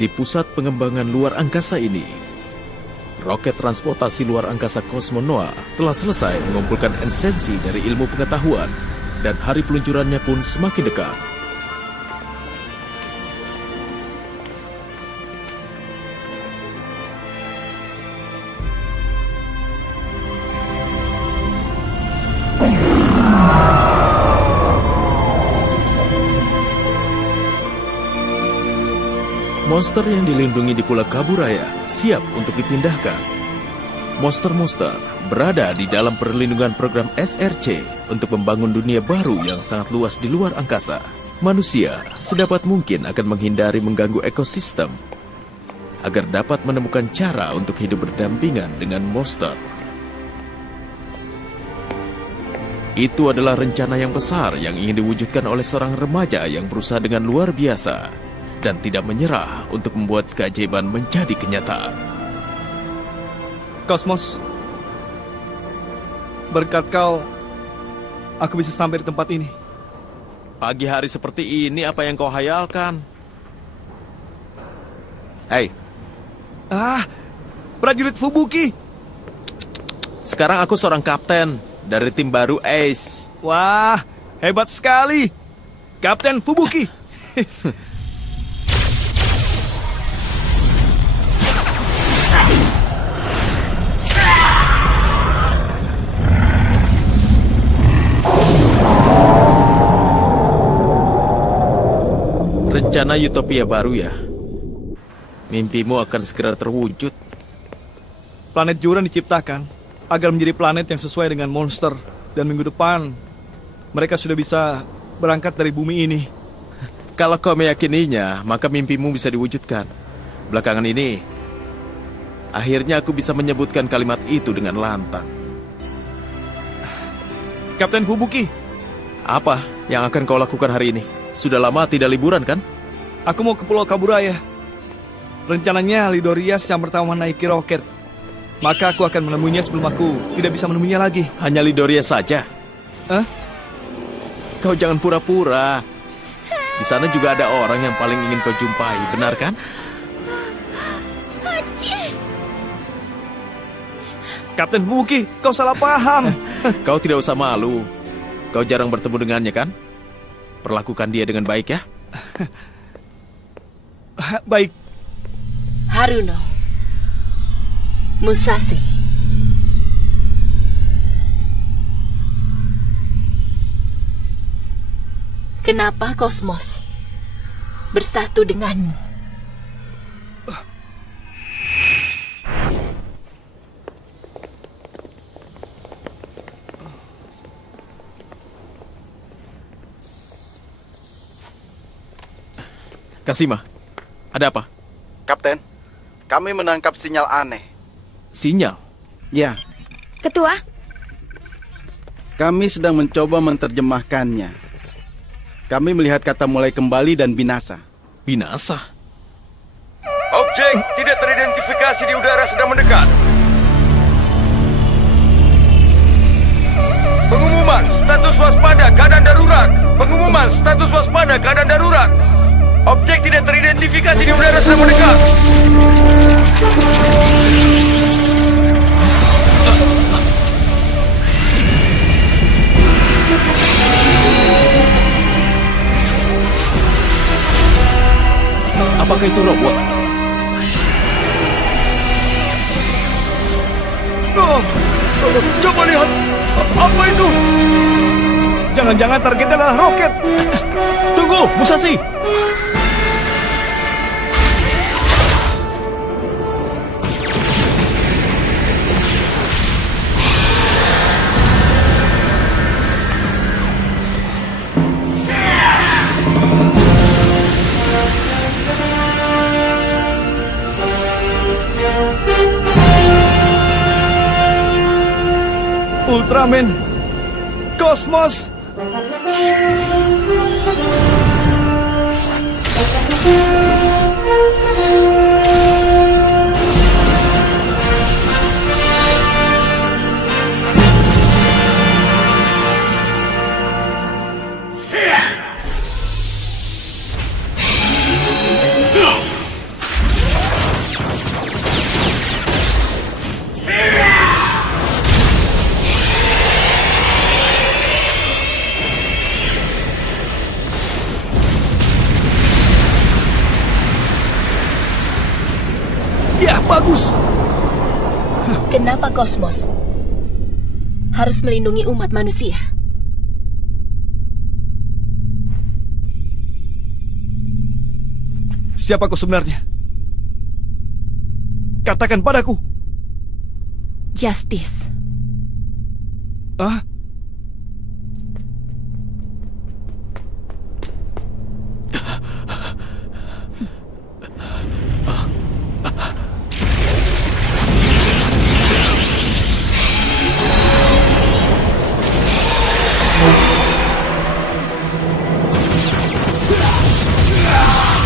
Di pusat pengembangan luar angkasa ini, roket transportasi luar angkasa Cosmonoa telah selesai mengumpulkan esensi dari ilmu pengetahuan dan hari peluncurannya pun semakin dekat. Monster yang dilindungi di Pulau Kaburaya siap untuk dipindahkan. Monster-monster berada di dalam perlindungan program SRC untuk membangun dunia baru yang sangat luas di luar angkasa. Manusia sedapat mungkin akan menghindari mengganggu ekosistem agar dapat menemukan cara untuk hidup berdampingan dengan monster. Itu adalah rencana yang besar yang ingin diwujudkan oleh seorang remaja yang berusaha dengan luar biasa dan tidak menyerah untuk membuat keajaiban menjadi kenyataan. Cosmos, berkat kau, aku bisa sampai di tempat ini. Pagi hari seperti ini, apa yang kau hayalkan? Hei. Prajurit Fubuki. Sekarang aku seorang kapten dari tim baru Ace. Wah, hebat sekali. Kapten Fubuki. Rencana utopia baru ya? Mimpimu akan segera terwujud. Planet Juran diciptakan agar menjadi planet yang sesuai dengan monster. Dan minggu depan, mereka sudah bisa berangkat dari bumi ini. Kalau kau meyakininya, maka mimpimu bisa diwujudkan. Belakangan ini, akhirnya aku bisa menyebutkan kalimat itu dengan lantang. Kapten Fubuki. Apa yang akan kau lakukan hari ini? Sudah lama tidak liburan kan? Aku mau ke Pulau Kaburaya. Rencananya Lidorias yang pertama menaiki roket. Maka aku akan menemuinya sebelum aku tidak bisa menemuinya lagi. Hanya Lidorias saja? Hah? Kau jangan pura-pura. Di sana juga ada orang yang paling ingin kau jumpai, benar kan? Kapten Fubuki, kau salah paham. Kau tidak usah malu. Kau jarang bertemu dengannya kan? Perlakukan dia dengan baik ya. Baik. Haruno, Musashi. Kenapa Cosmos bersatu denganmu? Kasima, ada apa? Kapten, kami menangkap sinyal aneh. Sinyal? Ya, Ketua, kami sedang mencoba menerjemahkannya. Kami melihat kata mulai kembali dan binasa. Binasa? Objek tidak teridentifikasi di udara sedang mendekat. Pengumuman status waspada keadaan darurat. Pengumuman status waspada keadaan darurat. Objek tidak teridentifikasi di udara sedang mendekat. Apakah itu robot? Coba lihat. Apa itu? Jangan-jangan targetnya adalah roket. Tunggu, Musashi! Ultraman, Cosmos. mampus. Kenapa Kosmos harus melindungi umat manusia? Siapa kau sebenarnya? Katakan padaku. Justice. Ah?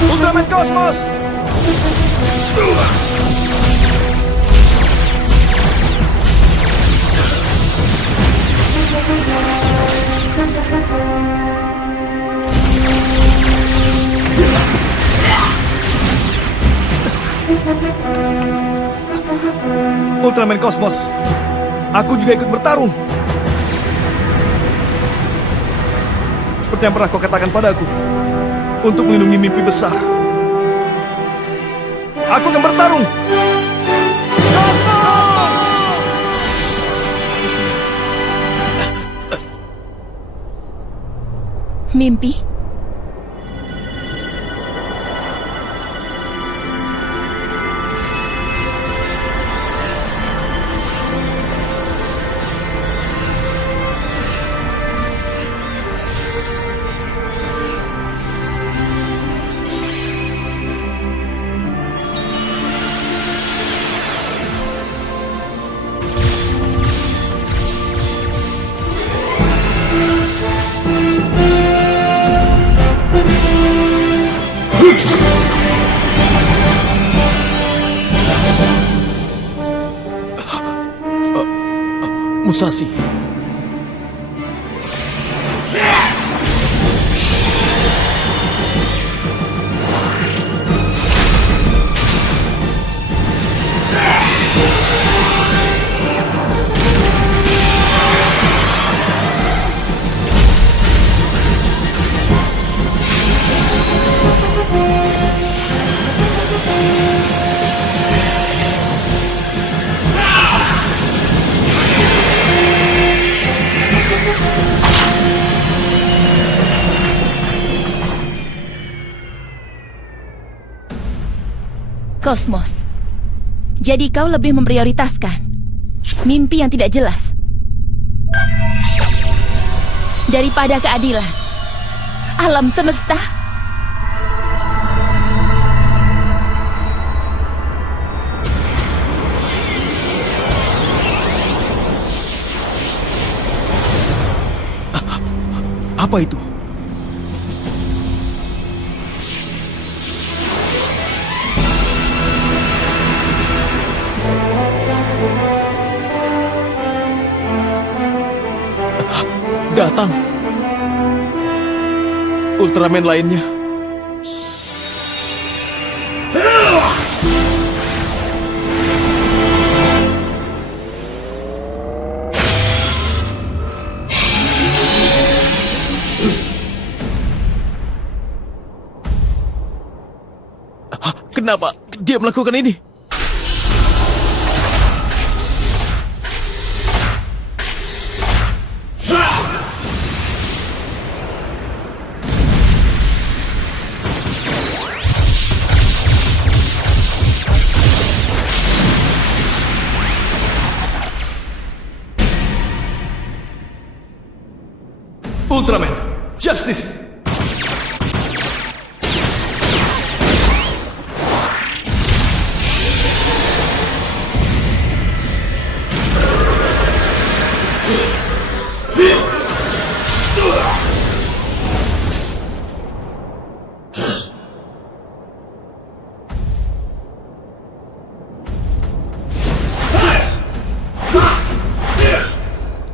Ultraman Cosmos! Ultraman Cosmos, aku juga ikut bertarung. Seperti yang pernah kau katakan padaku, untuk melindungi mimpi besar. Aku akan bertarung. Cosmos! Mimpi? Musashi. Kosmos, jadi kau lebih memprioritaskan mimpi yang tidak jelas daripada keadilan alam semesta? Apa itu? Datang. Ultraman lainnya. Kenapa dia melakukan ini? Ultraman, Justice!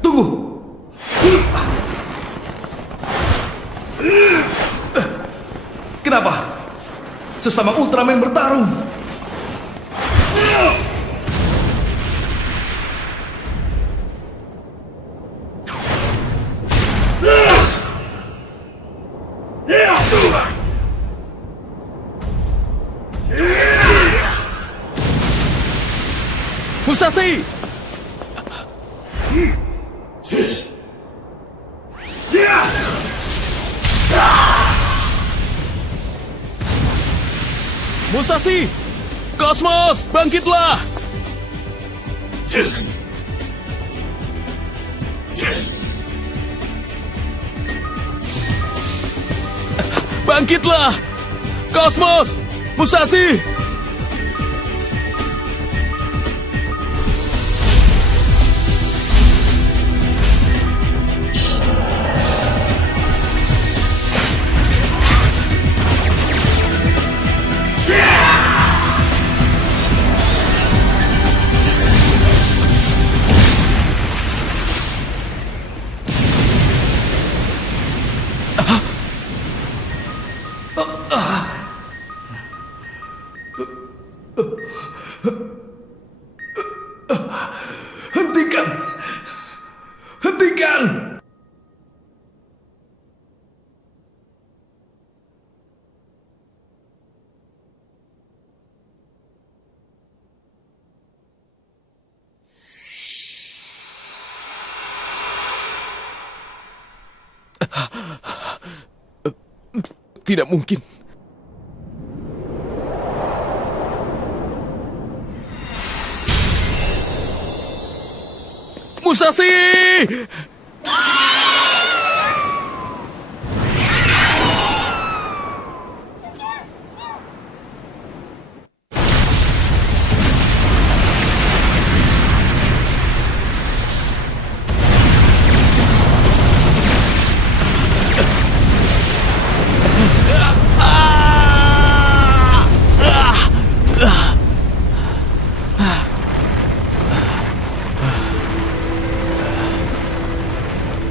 Tunggu! Kenapa? Sesama Ultraman bertarung. Musashi! Musashi! Cosmos, bangkitlah! Bangkitlah! Cosmos! Musashi! Hentikan! Hentikan! Tidak mungkin. Musashi!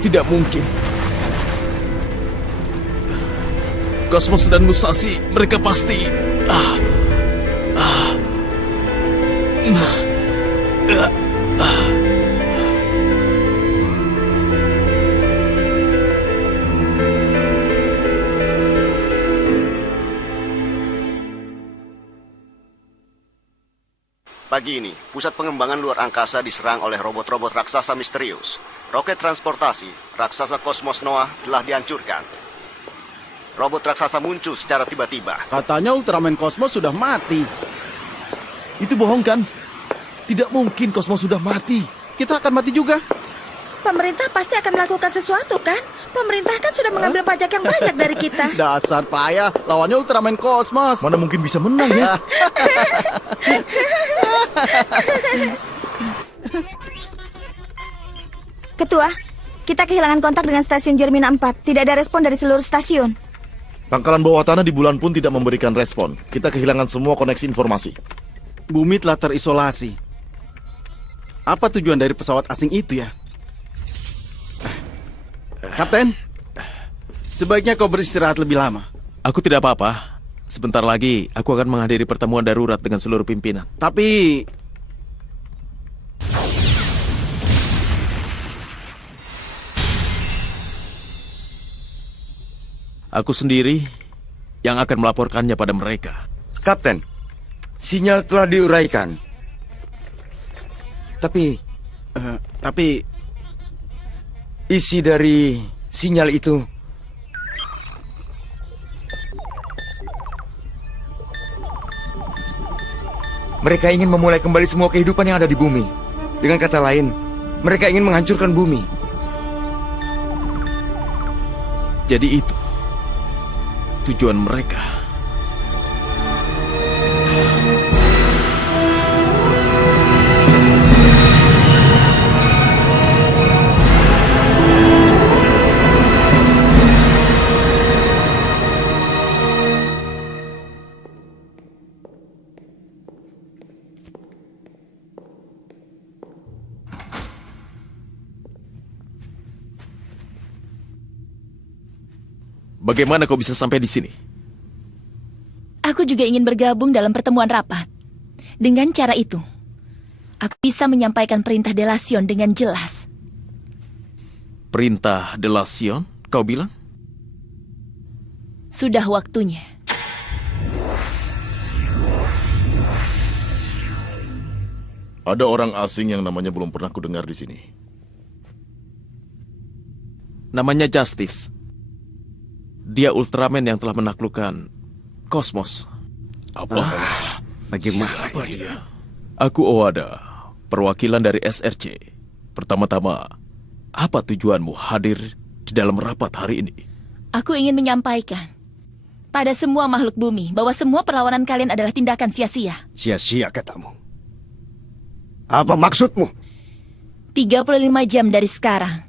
Tidak mungkin. Cosmos dan Musashi, mereka pasti... Pagi ini, pusat pengembangan luar angkasa diserang oleh robot-robot raksasa misterius. Roket transportasi, raksasa kosmos Noah telah dihancurkan. Robot raksasa muncul secara tiba-tiba. Katanya Ultraman Cosmos sudah mati. Itu bohong kan? Tidak mungkin Cosmos sudah mati. Kita akan mati juga. Pemerintah pasti akan melakukan sesuatu, kan? Pemerintah kan sudah mengambil pajak yang banyak dari kita. Dasar payah, lawannya Ultraman Cosmos. Mana mungkin bisa menang ya? Ketua, kita kehilangan kontak dengan stasiun Jermina 4. Tidak ada respon dari seluruh stasiun. Pangkalan bawah tanah di bulan pun tidak memberikan respon. Kita kehilangan semua koneksi informasi. Bumi telah terisolasi. Apa tujuan dari pesawat asing itu ya? Kapten, sebaiknya kau beristirahat lebih lama. Aku tidak apa-apa. Sebentar lagi, aku akan menghadiri pertemuan darurat dengan seluruh pimpinan. Tapi... Aku sendiri yang akan melaporkannya pada mereka. Kapten, sinyal telah diuraikan. Tapi isi dari sinyal itu mereka ingin memulai kembali semua kehidupan yang ada di bumi. Dengan kata lain, mereka ingin menghancurkan bumi. Jadi itu tujuan mereka. Bagaimana kau bisa sampai di sini? Aku juga ingin bergabung dalam pertemuan rapat. Dengan cara itu, aku bisa menyampaikan perintah Delasion dengan jelas. Perintah Delasion, kau bilang? Sudah waktunya. Ada orang asing yang namanya belum pernah kudengar di sini. Namanya Justice. Dia Ultraman yang telah menaklukkan kosmos. Bagaimana dia? Aku Owada, perwakilan dari SRC. Pertama-tama, apa tujuanmu hadir di dalam rapat hari ini? Aku ingin menyampaikan pada semua makhluk bumi bahwa semua perlawanan kalian adalah tindakan sia-sia. Sia-sia katamu. Apa maksudmu? 35 jam dari sekarang,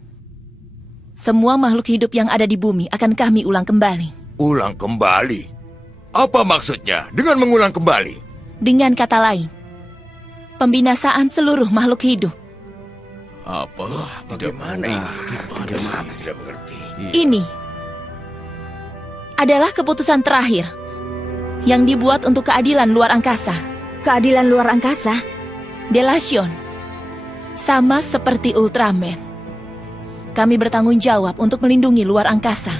semua makhluk hidup yang ada di bumi akan kami ulang kembali. Ulang kembali? Apa maksudnya dengan mengulang kembali? Dengan kata lain, pembinasaan seluruh makhluk hidup. Apa? Bagaimana ini? Bagaimana? Tidak mengerti. Ini adalah keputusan terakhir yang dibuat untuk keadilan luar angkasa. Keadilan luar angkasa? Delation, sama seperti Ultraman, kami bertanggung jawab untuk melindungi luar angkasa.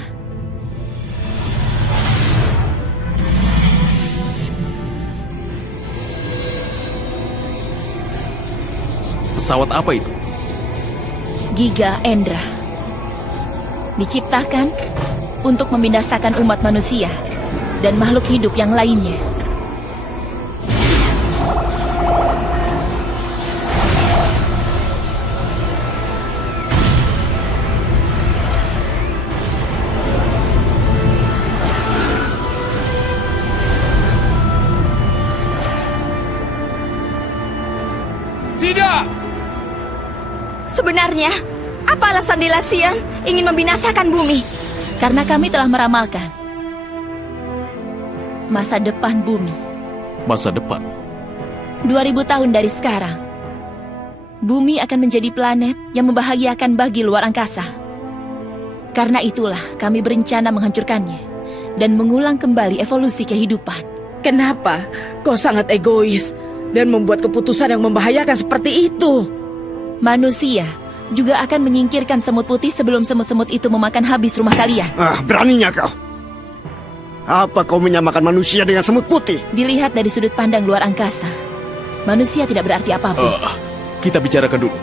Pesawat apa itu? Giga Endra diciptakan untuk membinasakan umat manusia dan makhluk hidup yang lainnya. Tidak! Sebenarnya, apa alasan Delation ingin membinasakan bumi? Karena kami telah meramalkan masa depan bumi. Masa depan? 2000 tahun dari sekarang, bumi akan menjadi planet yang membahagiakan bagi luar angkasa. Karena itulah kami berencana menghancurkannya dan mengulang kembali evolusi kehidupan. Kenapa kau sangat egois dan membuat keputusan yang membahayakan seperti itu? Manusia juga akan menyingkirkan semut putih sebelum semut-semut itu memakan habis rumah kalian. Beraninya kau. Apa kau menyamakan manusia dengan semut putih? Dilihat dari sudut pandang luar angkasa, manusia tidak berarti apapun. Kita bicarakan dulu.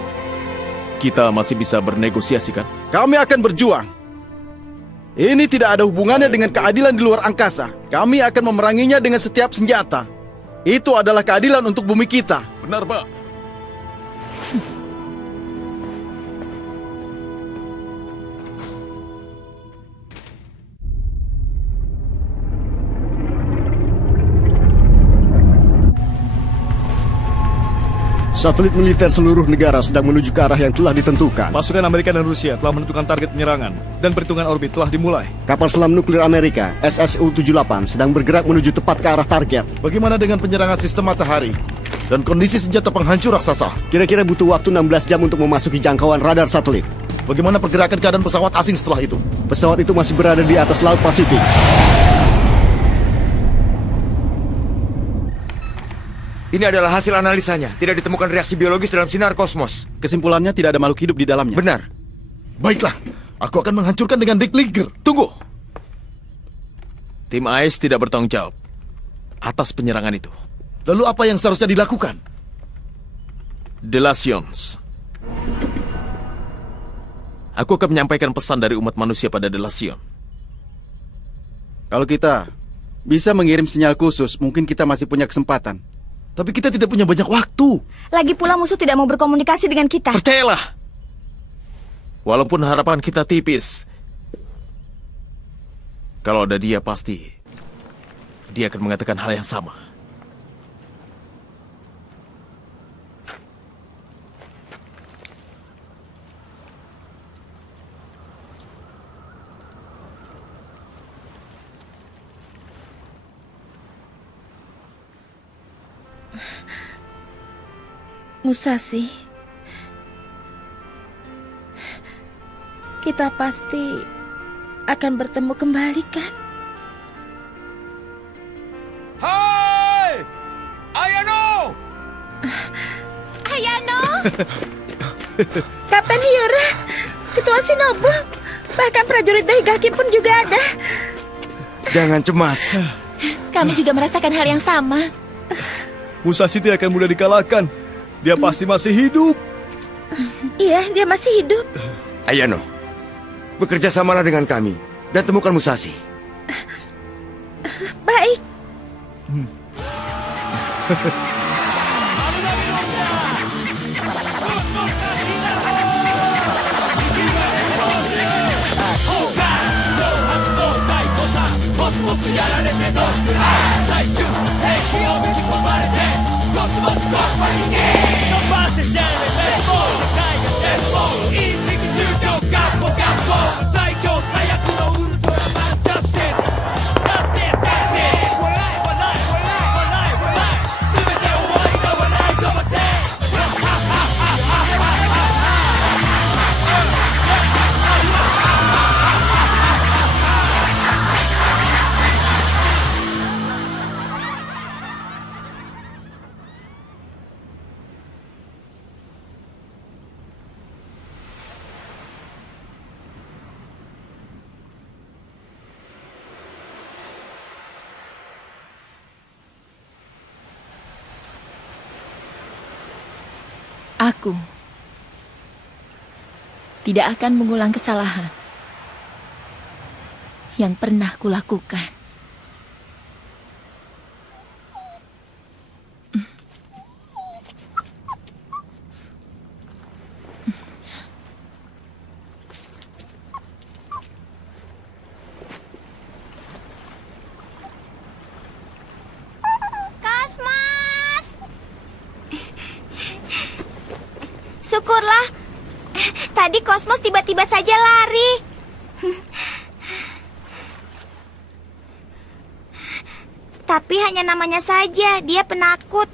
Kita masih bisa bernegosiasi kan? Kami akan berjuang. Ini tidak ada hubungannya dengan keadilan di luar angkasa. Kami akan memeranginya dengan setiap senjata. Itu adalah keadilan untuk bumi kita. Benar, Pak. Satelit militer seluruh negara sedang menuju ke arah yang telah ditentukan. Pasukan Amerika dan Rusia telah menentukan target penyerangan dan perhitungan orbit telah dimulai. Kapal selam nuklir Amerika, SSU-78, sedang bergerak menuju tepat ke arah target. Bagaimana dengan penyerangan sistem matahari dan kondisi senjata penghancur raksasa? Kira-kira butuh waktu 16 jam untuk memasuki jangkauan radar satelit. Bagaimana pergerakan keadaan pesawat asing setelah itu? Pesawat itu masih berada di atas Laut Pasifik. Ini adalah hasil analisanya. Tidak ditemukan reaksi biologis dalam sinar kosmos. Kesimpulannya tidak ada makhluk hidup di dalamnya. Benar. Baiklah, aku akan menghancurkan dengan Dick Ligger. Tunggu. Tim AIS tidak bertanggung jawab atas penyerangan itu. Lalu apa yang seharusnya dilakukan? Delations. Aku akan menyampaikan pesan dari umat manusia pada Delation. Kalau kita bisa mengirim sinyal khusus, mungkin kita masih punya kesempatan. Tapi kita tidak punya banyak waktu. Lagi pula musuh tidak mau berkomunikasi dengan kita. Percayalah. Walaupun harapan kita tipis, kalau ada dia pasti dia akan mengatakan hal yang sama. Musashi, kita pasti akan bertemu kembali kan? Hai! Ayano! Ayano! Kapten Hyura, Ketua Shinobu, bahkan prajurit Daigaki pun juga ada. Jangan cemas. Kami juga merasakan hal yang sama. Musashi tidak akan mudah dikalahkan. Dia pasti masih hidup. Iya, dia masih hidup. Ayano, bekerja samalah dengan kami dan temukan Musashi. Baik. Aku tidak akan mengulang kesalahan yang pernah kulakukan. Syukurlah. Tadi Kosmos tiba-tiba saja lari. Tapi hanya namanya saja, dia penakut.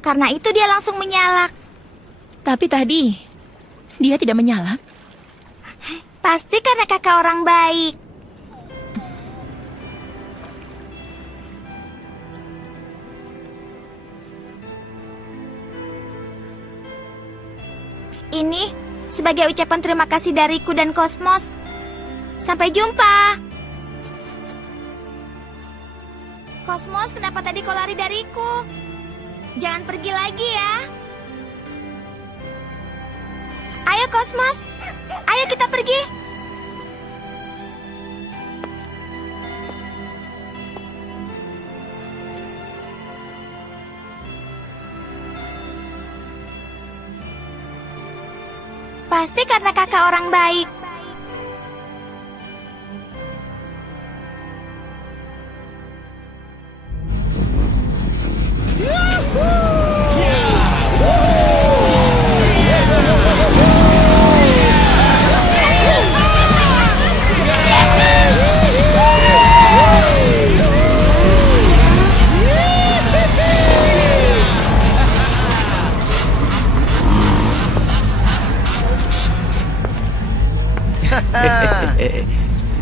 Karena itu dia langsung menyalak. Tapi tadi, dia tidak menyalak. Pasti karena kakak orang baik. Ini sebagai ucapan terima kasih dariku dan Kosmos. Sampai jumpa. Kosmos, kenapa tadi kau lari dariku? Jangan pergi lagi ya. Ayo Kosmos, ayo kita pergi. Pasti karena kakak orang baik.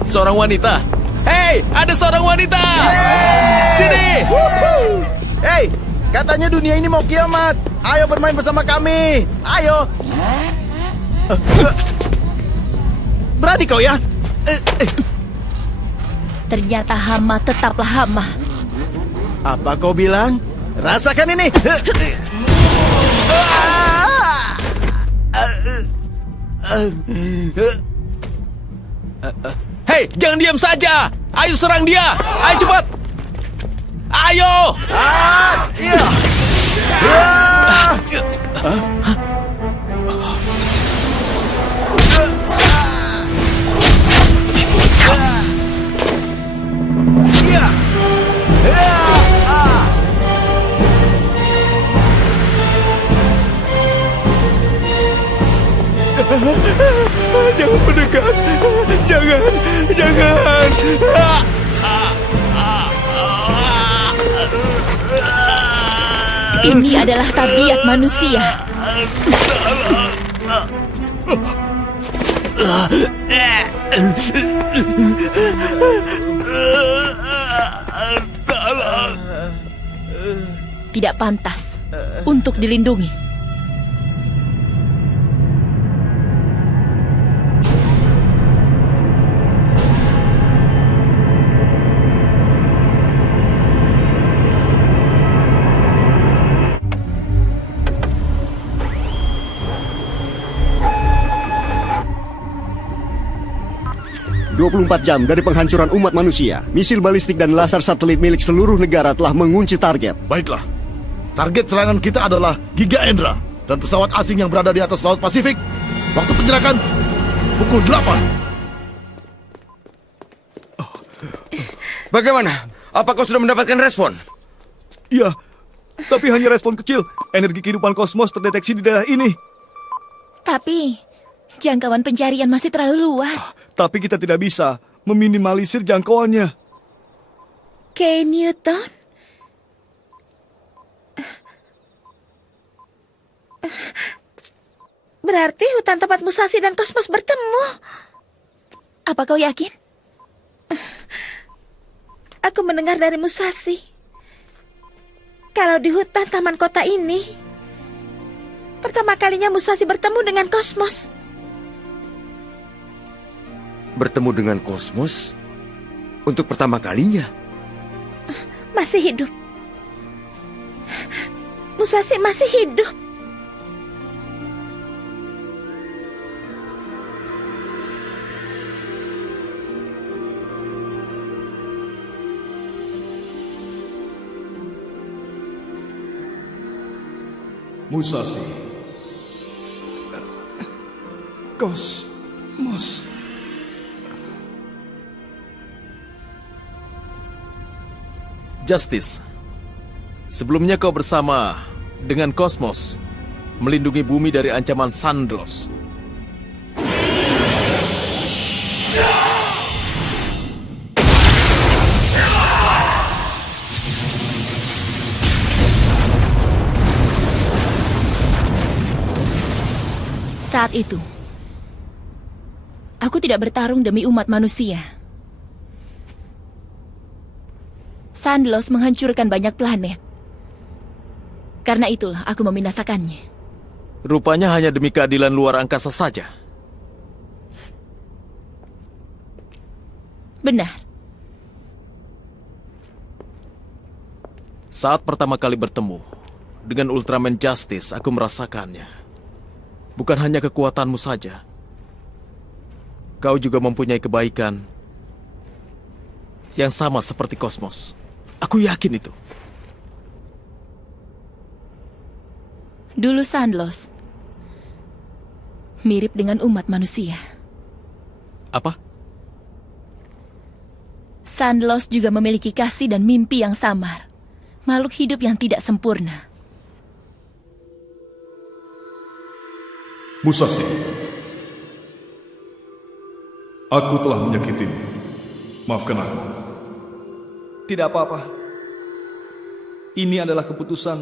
Seorang wanita. Hei, ada seorang wanita. Sini. Hei, katanya dunia ini mau kiamat. Ayo bermain bersama kami. Ayo. Berani kau ya? Ternyata hama tetaplah hama. Apa kau bilang? Rasakan ini. Hei, jangan diam saja. Ayo serang dia. Ayo cepat. Ayo. Jangan mendekat. Jangan. Ini adalah tabiat manusia. Tidak pantas untuk dilindungi. 24 jam dari penghancuran umat manusia, misil balistik dan laser satelit milik seluruh negara telah mengunci target. Baiklah. Target serangan kita adalah Giga Endra dan pesawat asing yang berada di atas Laut Pasifik. Waktu penyerakan pukul 8. Bagaimana? Apa kau sudah mendapatkan respon? Iya, tapi hanya respon kecil. Energi kehidupan kosmos terdeteksi di daerah ini. Tapi jangkauan pencarian masih terlalu luas. Tapi kita tidak bisa meminimalisir jangkauannya. K. Newton? Berarti hutan tempat Musashi dan kosmos bertemu. Apa kau yakin? Aku mendengar dari Musashi, kalau di hutan taman kota ini, pertama kalinya Musashi bertemu dengan kosmos. Bertemu dengan kosmos? Untuk pertama kalinya? Masih hidup. Musashi masih hidup. Musashi. Kosmos. Justice, sebelumnya kau bersama dengan Kosmos melindungi bumi dari ancaman Sandlos. Saat itu, aku tidak bertarung demi umat manusia. Sandlos menghancurkan banyak planet. Karena itulah aku membinasakannya. Rupanya hanya demi keadilan luar angkasa saja. Benar. Saat pertama kali bertemu dengan Ultraman Justice, aku merasakannya. Bukan hanya kekuatanmu saja. Kau juga mempunyai kebaikan yang sama seperti Kosmos. Aku yakin itu. Dulu Sandlos mirip dengan umat manusia. Apa? Sandlos juga memiliki kasih dan mimpi yang samar. Makhluk hidup yang tidak sempurna. Musashi, aku telah menyakitimu. Maafkan aku. Tidak apa-apa. Ini adalah keputusan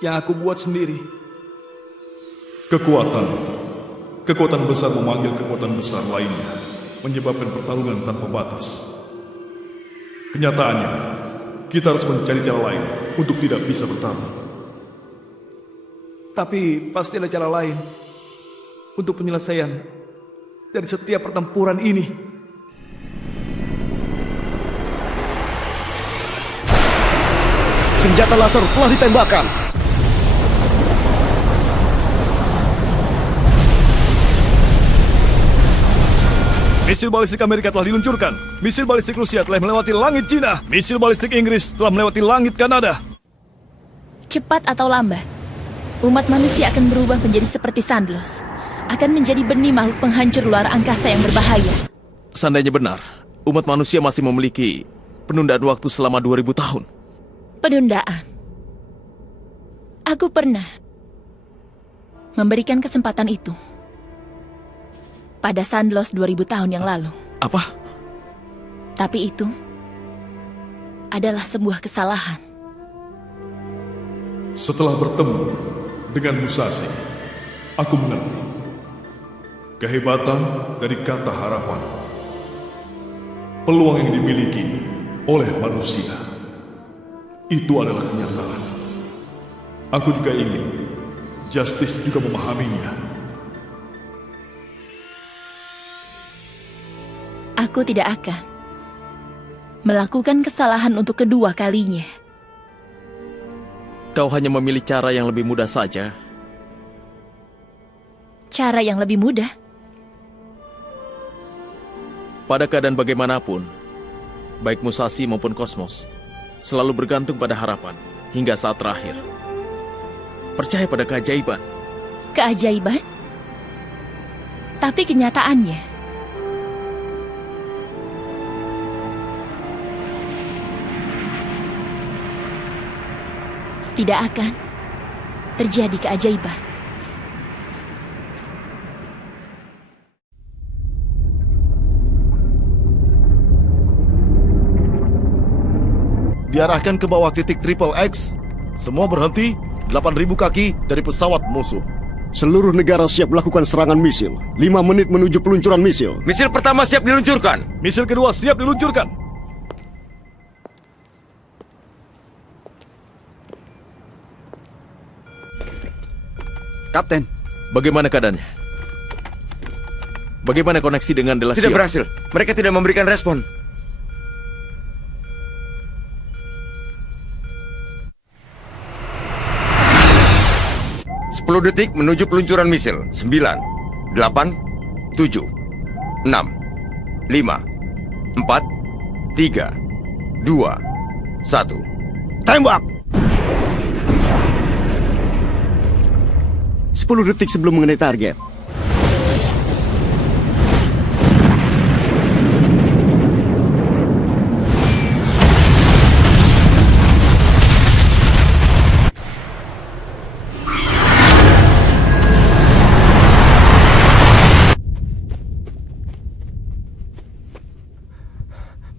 yang aku buat sendiri. Kekuatan besar memanggil kekuatan besar lainnya, menyebabkan pertarungan tanpa batas. Kenyataannya, kita harus mencari cara lain untuk tidak bisa bertarung. Tapi pasti ada cara lain untuk penyelesaian dari setiap pertempuran ini. Senjata laser telah ditembakkan. Misil balistik Amerika telah diluncurkan. Misil balistik Rusia telah melewati langit Cina. Misil balistik Inggris telah melewati langit Kanada. Cepat atau lambat, umat manusia akan berubah menjadi seperti Sandlos. Akan menjadi benih makhluk penghancur luar angkasa yang berbahaya. Seandainya benar, umat manusia masih memiliki penundaan waktu selama 2000 tahun. Penundaan. Aku pernah memberikan kesempatan itu pada Sandlos 2000 tahun yang lalu. Apa? Tapi itu adalah sebuah kesalahan. Setelah bertemu dengan Musashi, aku mengerti kehebatan dari kata harapan. Peluang yang dimiliki oleh manusia itu adalah kenyataan. Aku juga ingin Justice juga memahaminya. Aku tidak akan melakukan kesalahan untuk kedua kalinya. Kau hanya memilih cara yang lebih mudah saja. Cara yang lebih mudah? Pada keadaan bagaimanapun, baik Musashi maupun Kosmos selalu bergantung pada harapan hingga saat terakhir. Percaya pada keajaiban. Keajaiban? Tapi kenyataannya, tidak akan terjadi keajaiban. Diarahkan ke bawah titik Triple X. Semua berhenti 8.000 kaki dari pesawat musuh. Seluruh negara siap melakukan serangan misil. 5 menit menuju peluncuran misil. Misil pertama siap diluncurkan. Misil kedua siap diluncurkan. Kapten, Bagaimana keadaannya? Bagaimana koneksi dengan Dela Tidak Siap? berhasil. Mereka tidak memberikan respon. Sepuluh detik menuju peluncuran misil. 9, 8, 7, 6, 5, 4, 3, 2, 1. Tembak! 10 detik sebelum mengenai target.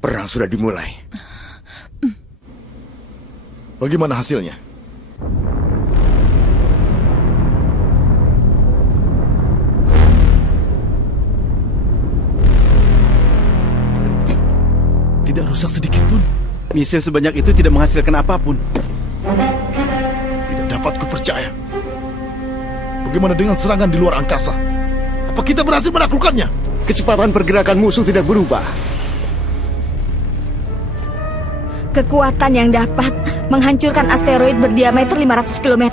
Perang sudah dimulai. Bagaimana hasilnya? tidak rusak sedikit pun. Misil sebanyak itu tidak menghasilkan apapun. Tidak dapat kupercaya. Bagaimana dengan serangan di luar angkasa? Apa kita berhasil menaklukkannya? Kecepatan pergerakan musuh tidak berubah. Kekuatan yang dapat menghancurkan asteroid berdiameter 500 km.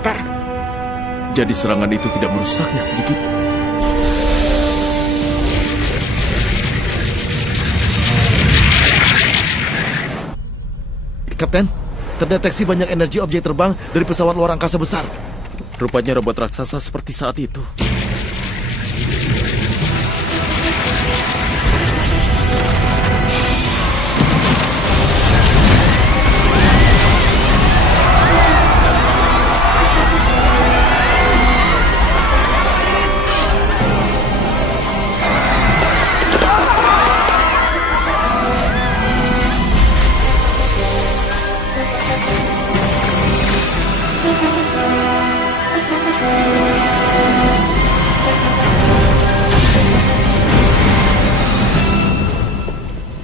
Jadi serangan itu tidak merusaknya sedikit. Kapten, terdeteksi banyak energi objek terbang dari pesawat luar angkasa besar. Rupanya robot raksasa seperti saat itu.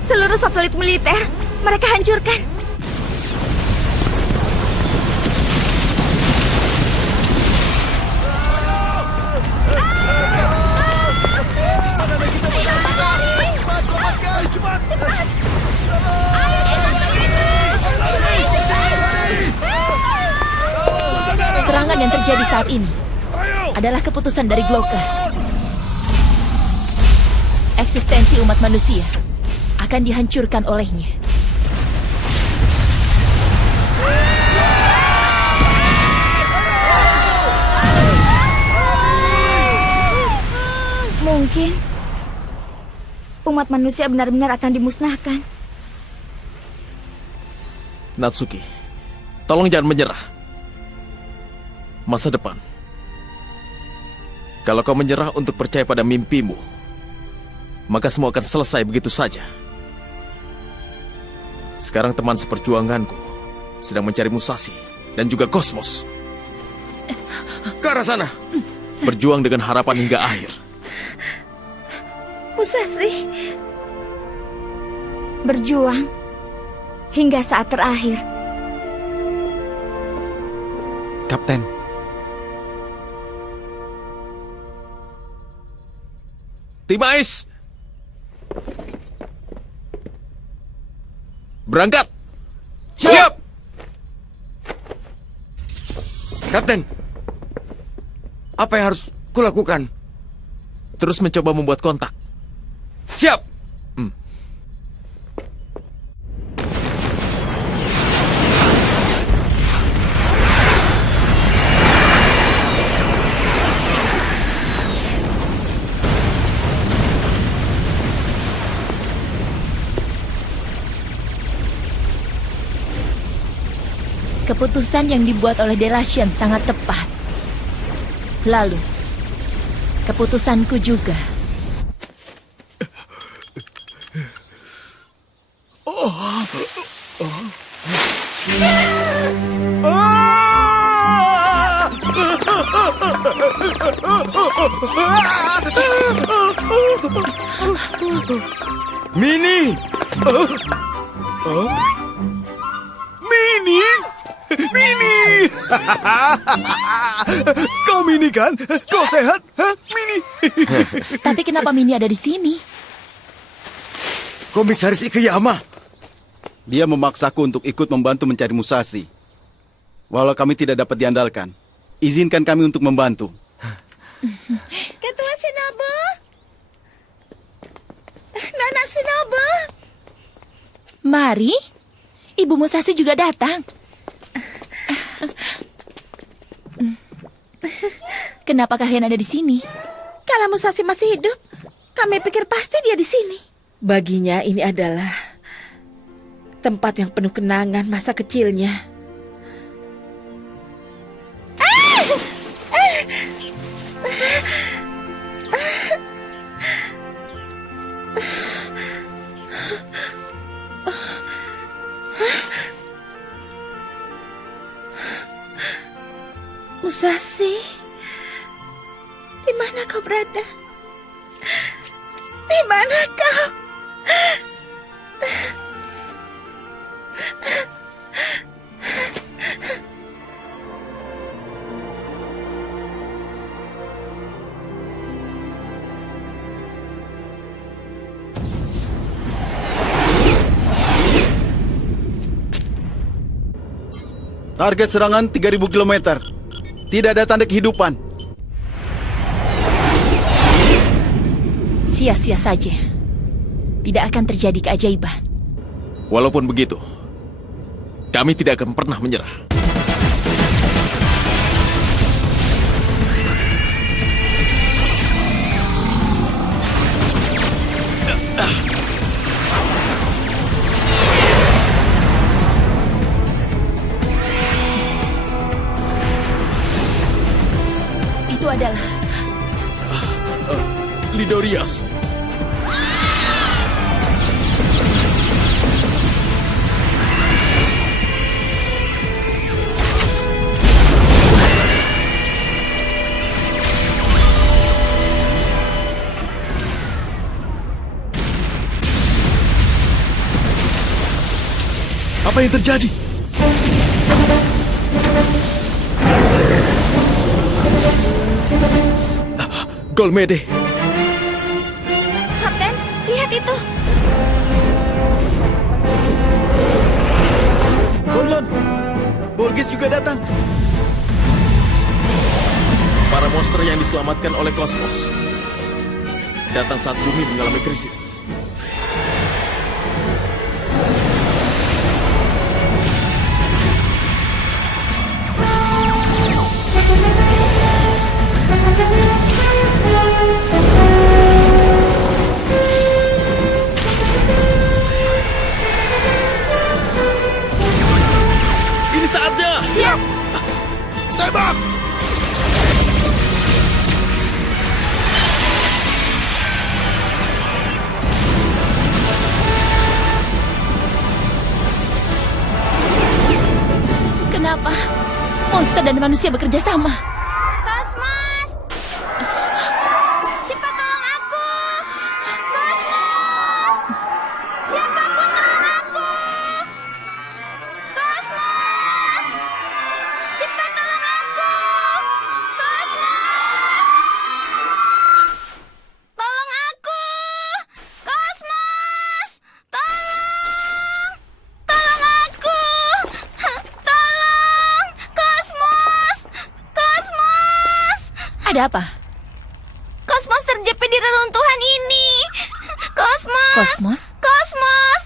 Seluruh satelit militer mereka hancurkan. Serangan yang terjadi saat ini adalah keputusan dari Glocker. Eksistensi umat manusia akan dihancurkan olehnya. Mungkin umat manusia benar-benar akan dimusnahkan. Natsuki, tolong jangan menyerah. Masa depan. Kalau kau menyerah untuk percaya pada mimpimu, maka semua akan selesai begitu saja. Sekarang teman seperjuanganku sedang mencari Musashi dan juga Kosmos. Ke arah sana. Berjuang dengan harapan hingga akhir. Musashi berjuang hingga saat terakhir. Kapten, Tim Ais, berangkat. Siap! Kapten, apa yang harus kulakukan? Terus mencoba membuat kontak. Siap! Keputusan yang dibuat oleh Delation sangat tepat. Lalu, keputusanku juga. Mini! Mini! Mini! Kau Mini kan? Kau sehat? Hah? Mini? Tapi kenapa Mini ada di sini? Komisaris Ikeyama! Dia memaksaku untuk ikut membantu mencari Musashi. Walau kami tidak dapat diandalkan, izinkan kami untuk membantu. Ketua Shinobu. Nona Shinobu. Mari, Ibu Musashi juga datang. Kenapa kalian ada di sini? Kalau Musashi masih hidup, kami pikir pasti dia di sini. Baginya ini adalah tempat yang penuh kenangan masa kecilnya. Musashi, di mana kau berada? Di mana kau? Target serangan 3000 km. Tidak ada tanda kehidupan. Sia-sia saja. Tidak akan terjadi keajaiban. Walaupun begitu, kami tidak akan pernah menyerah. Itu adalah Lidorias. Apa yang terjadi? Golmede. Kapten, lihat itu. Bonlon, Borges juga datang. Para monster yang diselamatkan oleh Kosmos datang saat bumi mengalami krisis. Ini saatnya. Siap. Tembak. kenapa monster dan manusia bekerja sama. Kosmos! Cepat tolong aku! Kosmos! Siapapun tolong aku! Kosmos! Cepat tolong aku! Kosmos! Tolong aku! Kosmos! Tolong! Tolong aku! Tolong! Kosmos! Kosmos! Ada apa? Kosmos terjepit di reruntuhan ini. Kosmos. Kosmos? Kosmos.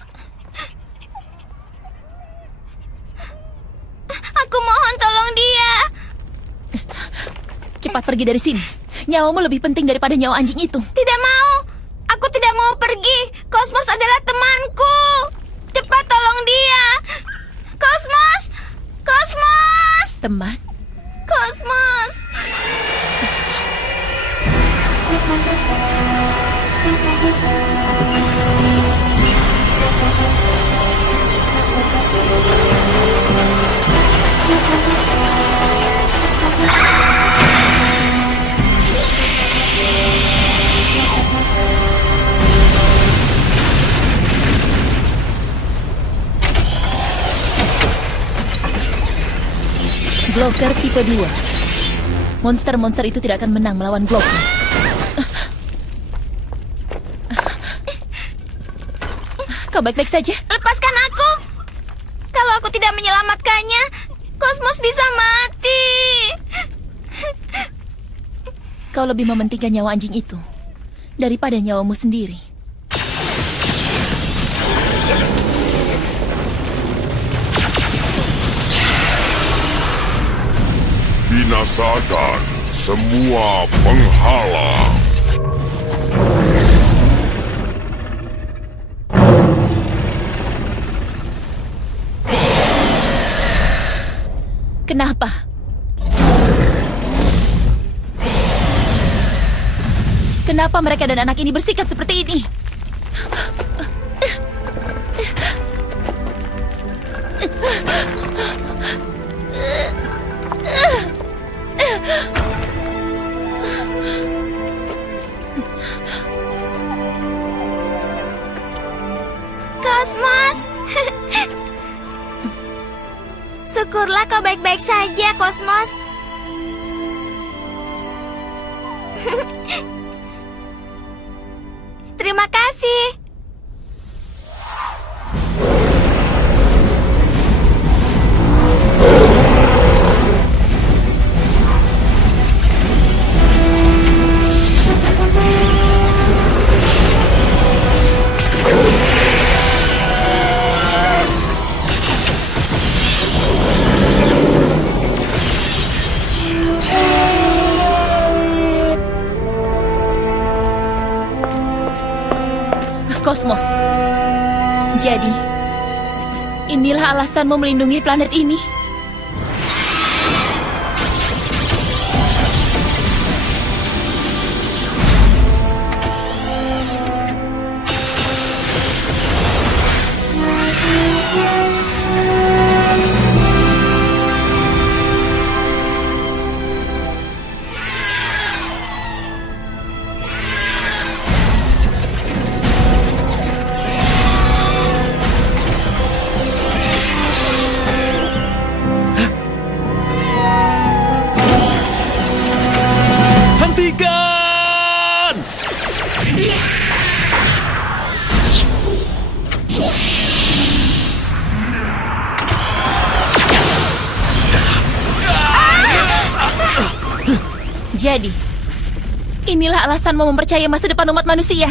Aku mohon tolong dia. Cepat pergi dari sini. Nyawamu lebih penting daripada nyawa anjing itu. Tidak mau. Aku tidak mau pergi. Kosmos adalah temanku. Cepat tolong dia. Kosmos. Kosmos. teman. Kosmos! Glocker tipe 2. Monster-monster itu tidak akan menang melawan Glocker. Kau baik-baik saja? Lepaskan aku! Kalau aku tidak menyelamatkannya, Kosmos bisa mati! Kau lebih mementingkan nyawa anjing itu daripada nyawamu sendiri. Binasakan semua penghalang. Kenapa? Kenapa mereka dan anak ini bersikap seperti ini? Kosmos! Syukurlah kau baik-baik saja, Kosmos. Terima kasih. Kosmos. Jadi, inilah alasanmu melindungi planet ini. Hentikan! Jadi, inilah alasanmu mempercayai masa depan umat manusia.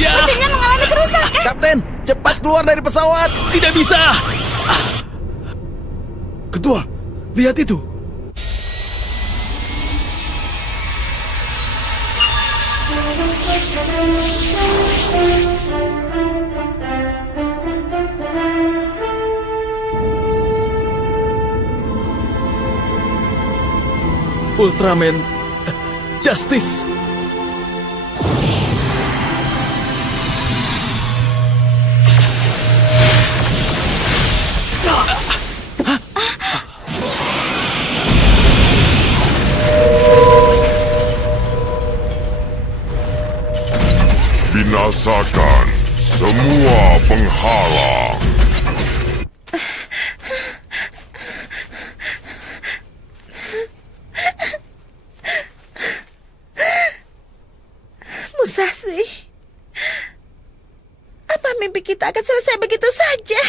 Mesinnya mengalami kerusakan. Kapten, cepat keluar dari pesawat. Tidak bisa. Ketua, lihat itu. Ultraman Justice. Binasakan semua penghalang. Musashi, apa mimpi kita akan selesai begitu saja?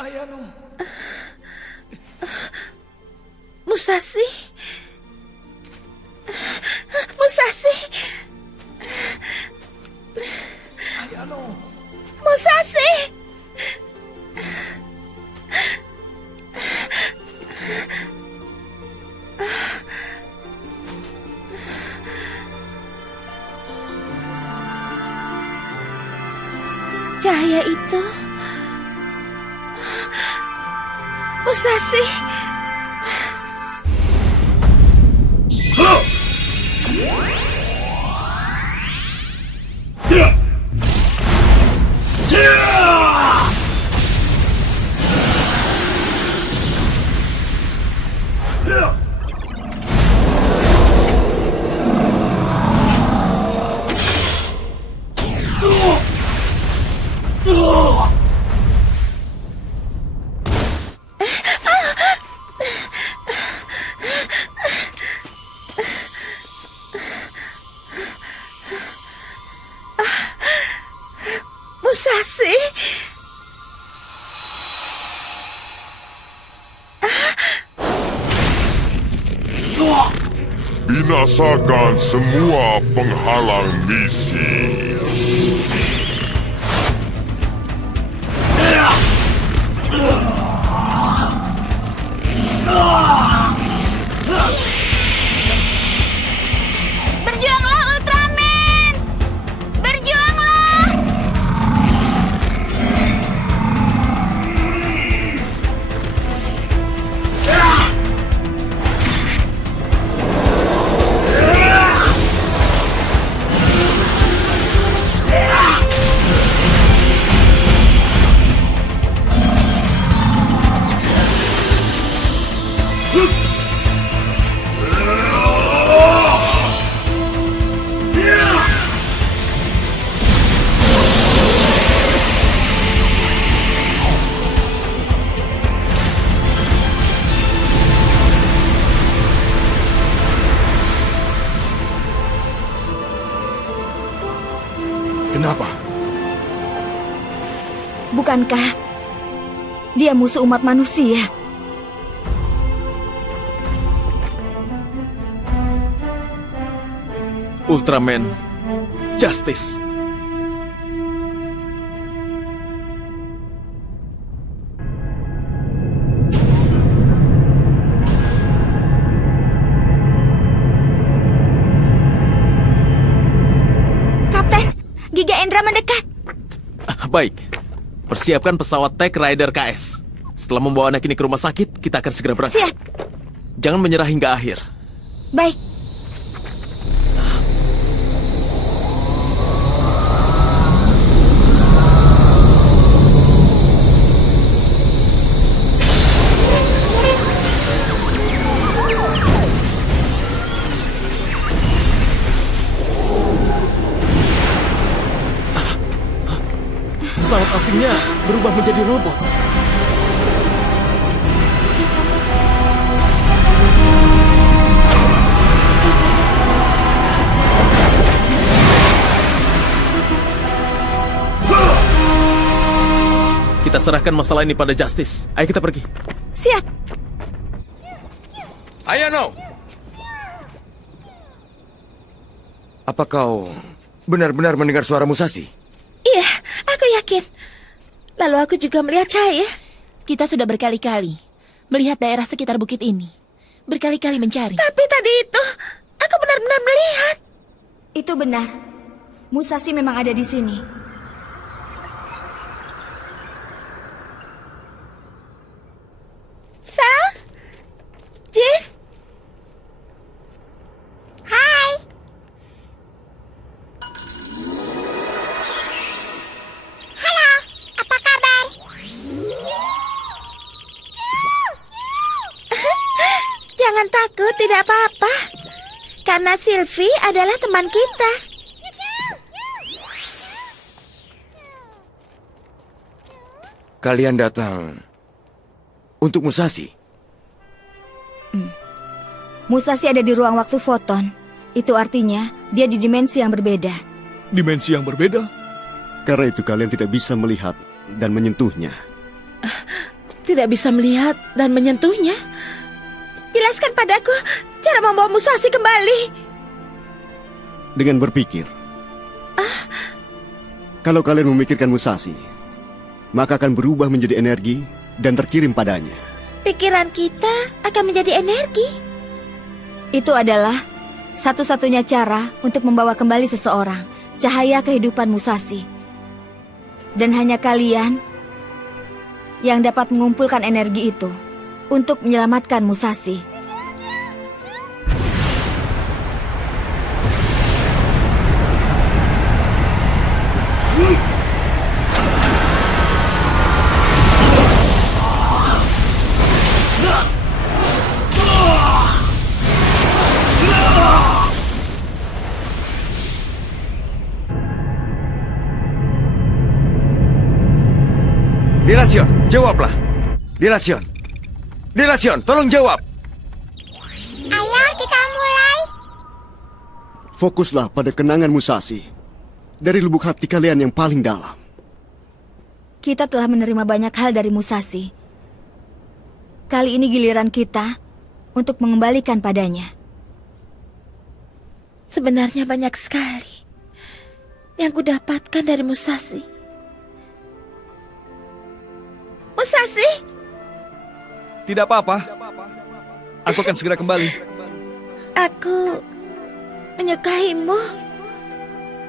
Ayano. Musashi? Musashi? Ayano. Cahaya itu... Musashi! Musashi! Binasakan semua penghalang misi. Berjuanglah Ultraman! Berjuanglah! Kenapa? Bukankah dia musuh umat manusia? Ultraman Justice. Kapten, Giga Endra mendekat. Baik, persiapkan pesawat Tech Rider KS. Setelah membawa anak ini ke rumah sakit, kita akan segera berangkat. Siap. Jangan menyerah hingga akhir. Baik. Pesawat asingnya berubah menjadi robot. Kita serahkan masalah ini pada Justice. Ayo kita pergi. Siap. Ayano! Apa kau benar-benar mendengar suara Musashi? Iya, aku yakin. Lalu aku juga melihat cahaya. Kita sudah berkali-kali melihat daerah sekitar bukit ini. Berkali-kali mencari. Tapi tadi itu, aku benar-benar melihat. Itu benar. Musashi memang ada di sini. Sang? Jin? Hai. Halo, apa kabar? Jangan takut, tidak apa-apa. Karena Sylvie adalah teman kita. Kalian datang untuk Musashi? Musashi ada di ruang waktu foton. Itu artinya dia di dimensi yang berbeda. Dimensi yang berbeda? Karena itu kalian tidak bisa melihat dan menyentuhnya. Tidak bisa melihat dan menyentuhnya? Jelaskan padaku cara membawa Musashi kembali. Dengan berpikir. Kalau kalian memikirkan Musashi, maka akan berubah menjadi energi dan terkirim padanya. Pikiran kita akan menjadi energi. Itu adalah satu-satunya cara untuk membawa kembali seseorang. Cahaya kehidupan Musashi. Dan hanya kalian yang dapat mengumpulkan energi itu untuk menyelamatkan Musashi. Delasion, jawablah. Delasion, tolong jawab. Ayo kita mulai. Fokuslah pada kenangan Musashi. Dari lubuk hati kalian yang paling dalam. Kita telah menerima banyak hal dari Musashi. Kali ini giliran kita untuk mengembalikan padanya. Sebenarnya banyak sekali yang kudapatkan dari Musashi. Musashi! Tidak apa-apa. Aku akan segera kembali. Aku menyukaimu.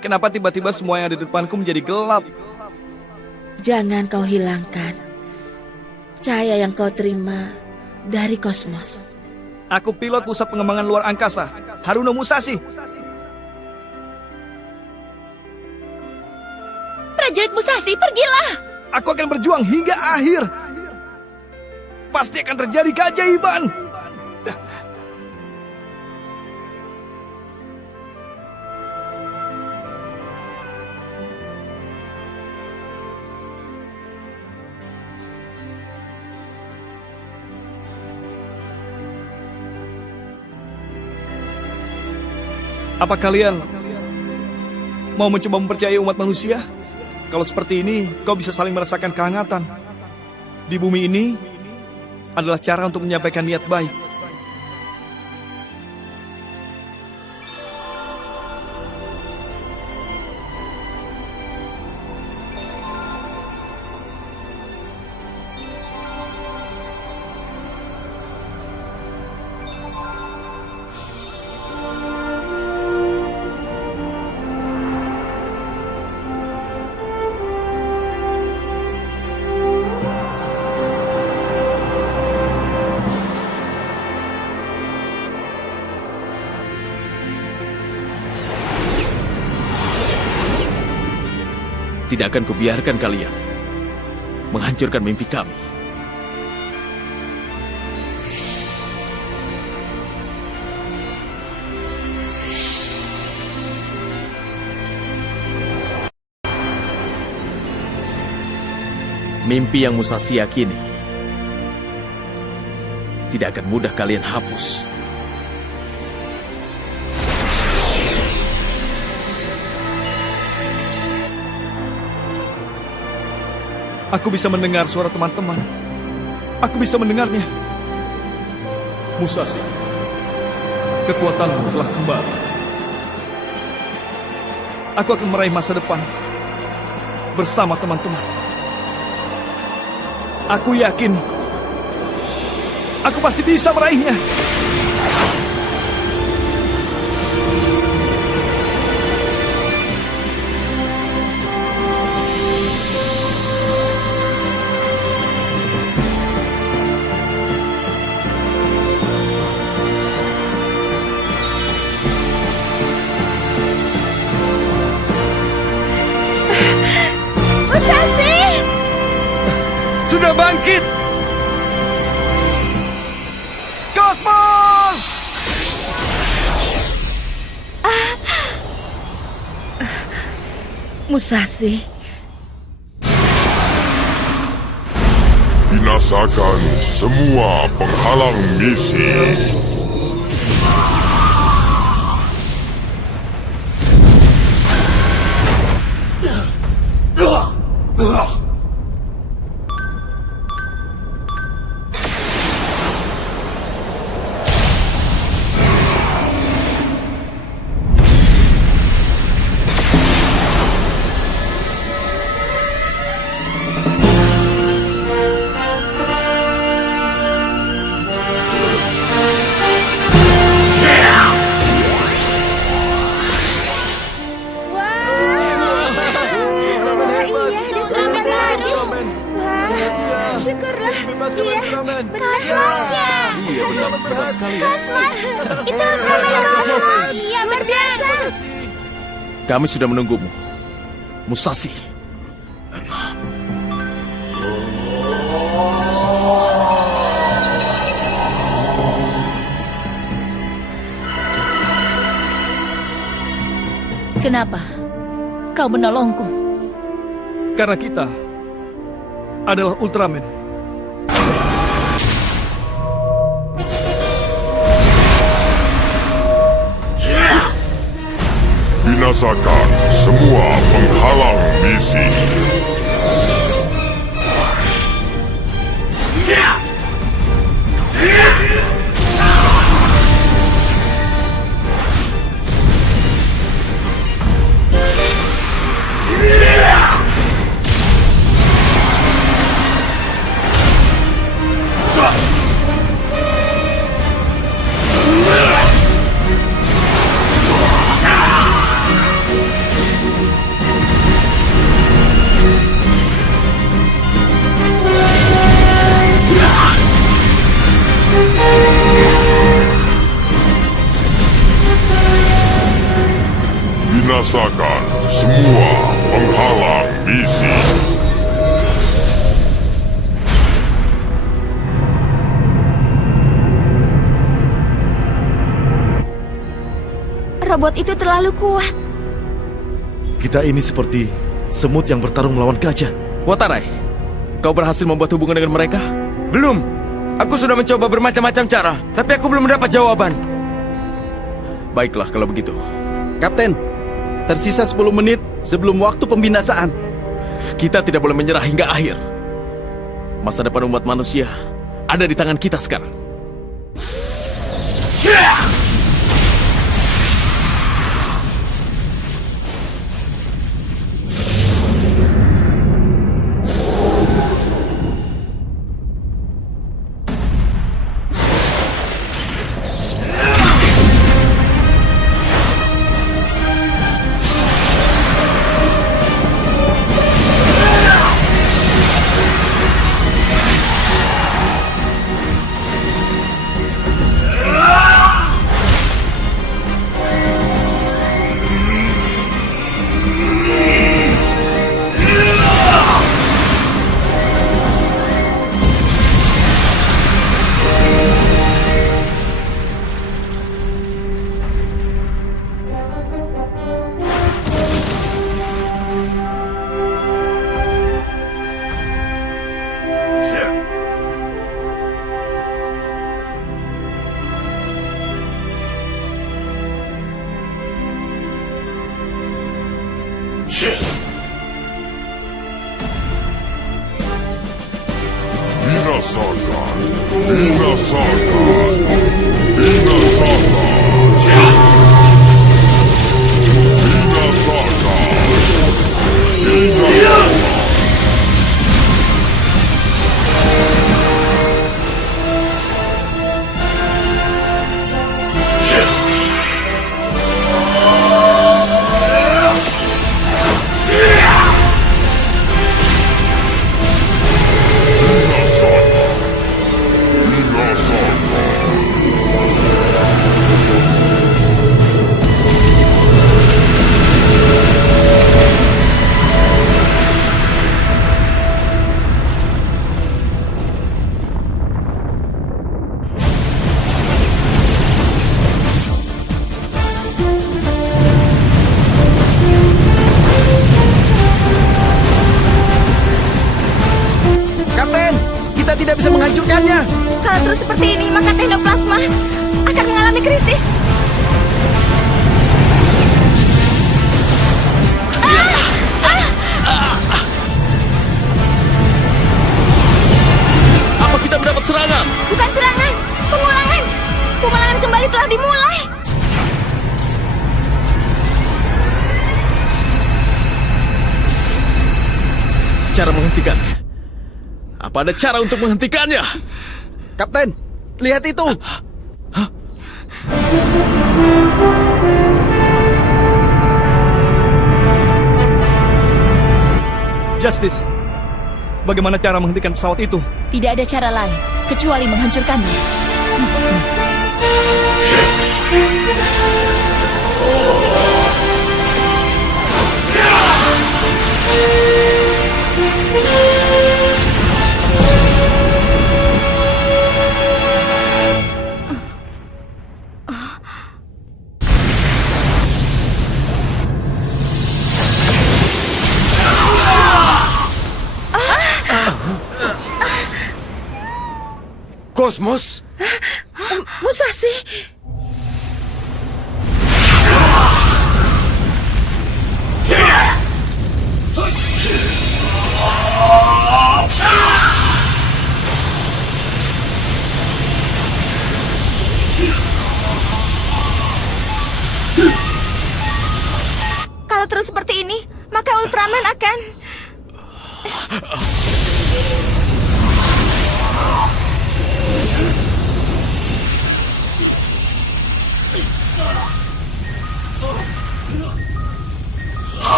Kenapa tiba-tiba semua yang ada di depanku menjadi gelap? Jangan kau hilangkan cahaya yang kau terima dari kosmos. Aku pilot pusat pengembangan luar angkasa, Haruno Musashi. Prajurit Musashi, pergilah! Aku akan berjuang hingga akhir. Pasti akan terjadi keajaiban. Apa kalian mau mencoba mempercayai umat manusia? Kalau seperti ini, kau bisa saling merasakan kehangatan. Di bumi ini adalah cara untuk menyampaikan niat baik. Tidak akan kubiarkan kalian menghancurkan mimpi kami. Mimpi yang Musashi yakini tidak akan mudah kalian hapus. Aku bisa mendengar suara teman-teman. Aku bisa mendengarnya. Musashi, kekuatanmu telah kembali. Aku akan meraih masa depan bersama teman-teman. Aku yakin aku pasti bisa meraihnya. Sudah bangkit! Kosmos! Musashi. Binasakan semua penghalang misi. Kapten. Kosmosnya. Iya benar sekali ya. Kosmos. Itu Ultraman Kosmos. Iya, luar biasa. Kami sudah menunggumu, Musashi. Kenapa kau menolongku? Karena kita adalah Ultraman. Binasakan semua penghalang misi. Binasakan semua penghalang misi. Robot itu terlalu kuat. Kita ini seperti semut yang bertarung melawan gajah. Watarai, kau berhasil membuat hubungan dengan mereka? Belum. Aku sudah mencoba bermacam-macam cara, tapi aku belum mendapat jawaban. Baiklah kalau begitu. Kapten, tersisa 10 menit sebelum waktu pembinasaan. Kita tidak boleh menyerah hingga akhir. Masa depan umat manusia ada di tangan kita sekarang. Binasakan, binasakan, binasakan, binasakan. tidak bisa menghancurkannya. Kalau terus seperti ini, maka teknoplasma akan mengalami krisis. Apa kita mendapat serangan? Bukan serangan, pengulangan. Pengulangan kembali telah dimulai. Cara menghentikannya? Apa ada cara untuk menghentikannya? Kapten, lihat itu. Justice, bagaimana cara menghentikan pesawat itu? Tidak ada cara lain kecuali menghancurkannya. Kosmos? Musashi! Kalau terus seperti ini, maka Ultraman akan...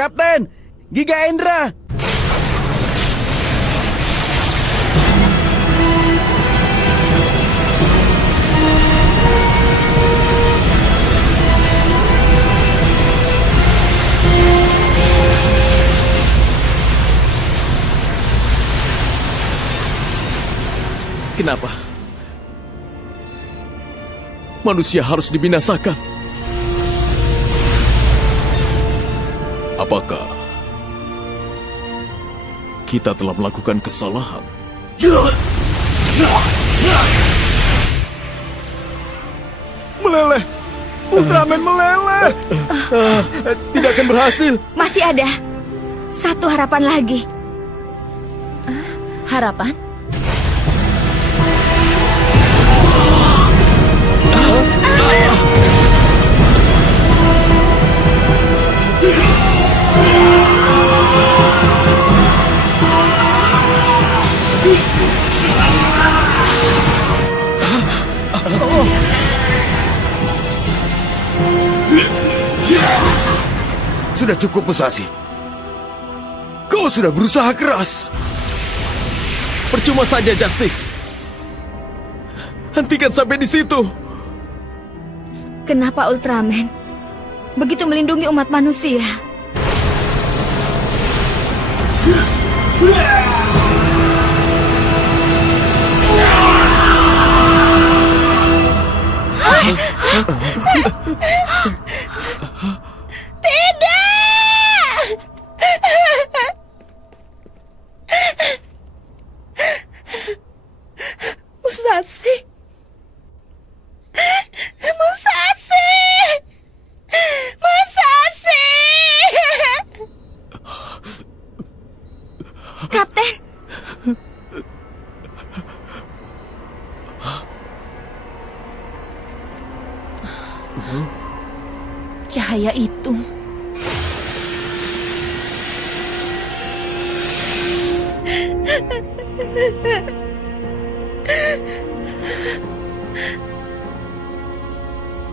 Kapten, Giga Endra. Kenapa? Manusia harus dibinasakan. Apakah kita telah melakukan kesalahan? Meleleh! Ultraman meleleh! Tidak akan berhasil. Masih ada satu harapan lagi. Harapan? Sudah cukup, Musashi. Kau sudah berusaha keras. Percuma saja, Justice. Hentikan sampai di situ. Kenapa Ultraman begitu melindungi umat manusia? Tidak! Musashi! Musashi! Musashi! Kapten, Cahaya itu.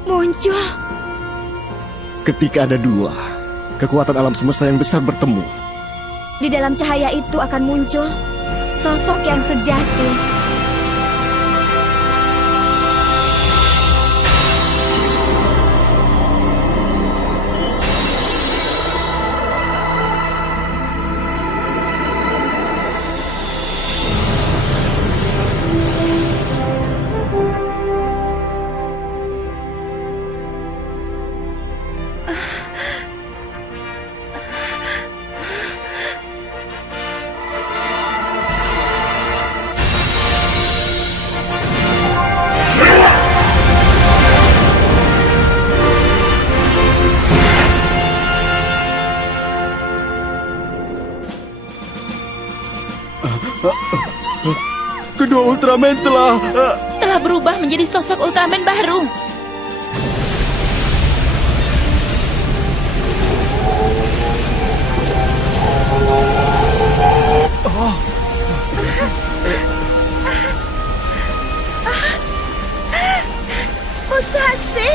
muncul. Ketika ada dua kekuatan alam semesta yang besar bertemu, Di dalam cahaya itu akan muncul sosok yang sejati. Kedua Ultraman telah berubah menjadi sosok Ultraman baru. Musashi!